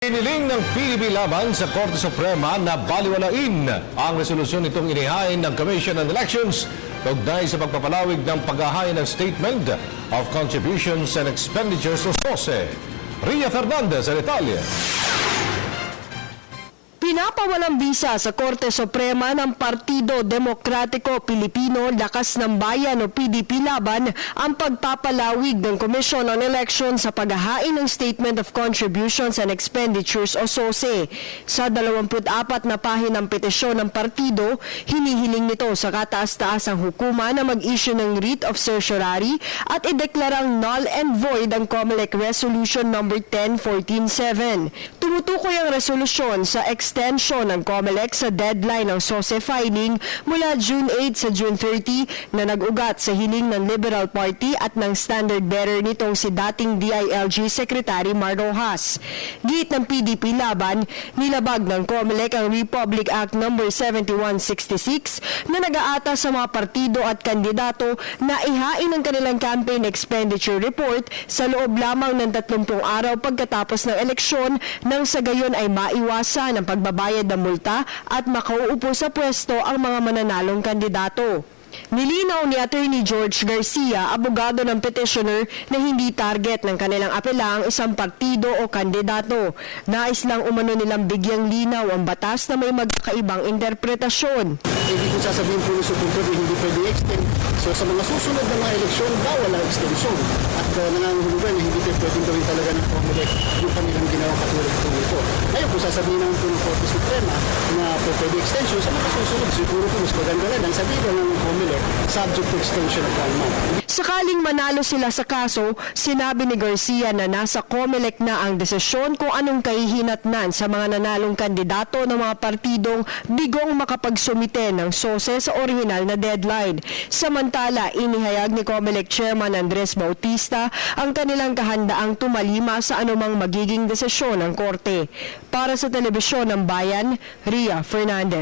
Iniling ng PDP laban sa Korte Suprema na baliwalain ang resolusyon nitong inihain ng Commission on Elections kaugnay sa pagpapalawig ng paghahain ng Statement of Contributions and Expenditures o SOSE. Ria Fernandez sa detalye. Pinapawalang bisa sa Korte Suprema ng Partido Demokratiko Pilipino Lakas ng Bayan o PDP laban ang pagpapalawig ng Commission on Elections sa paghahain ng Statement of Contributions and Expenditures o SOSE. Sa 24 na pahinang petisyon ng partido, hinihiling nito sa kataas-taasang hukuma na mag-issue ng writ of certiorari at ideklarang null and void ang COMELEC Resolution No. 10-14-7. Tumutukoy ang resolusyon sa extension ng COMELEC sa deadline ng SOSE filing mula June 8 sa June 30 na nag-ugat sa hiling ng Liberal Party at ng standard bearer nitong si dating DILG Secretary Mar Rojas. Giit ng PDP laban, nilabag ng COMELEC ang Republic Act No. 7166 na nag-aata sa mga partido at kandidato na ihain ang kanilang campaign expenditure report sa loob lamang ng 30 araw pagkatapos ng eleksyon nang sa gayon ay maiwasan ang pagbabayad ng multa at makauupo sa pwesto ang mga mananalong kandidato. Nilinaw ni Attorney George Garcia, abogado ng petitioner, na hindi target ng kanilang apela ang isang partido o kandidato. Nais lang umano nilang bigyang linaw ang batas na may magkakaibang interpretasyon. Hindi ko sasabihin po sa punto na hindi pwede extend. So sa mga susunod na mga eleksyon, bawal ang extension. At nangangahulugan na hindi pwedeng gawin talaga ng COMELEC yung kanilang ginawang katulad ito. Ngayon kung sasabihin ng Korte Suprema na pwede extension, sa mga susunod siguro po mas maganda lang ang sabihin ng COMELEC subject to extension of 1 month. Sakaling manalo sila sa kaso, sinabi ni Garcia na nasa COMELEC na ang desisyon kung anong kahihinatnan sa mga nanalong kandidato ng mga partidong bigong makapagsumite ng SOSE sa orihinal na deadline. Samantala, inihayag ni COMELEC Chairman Andres Bautista ang kanilang kahandaang tumalima sa anumang magiging desisyon ng Korte. Para sa Telebisyon ng Bayan, Ria Fernandez.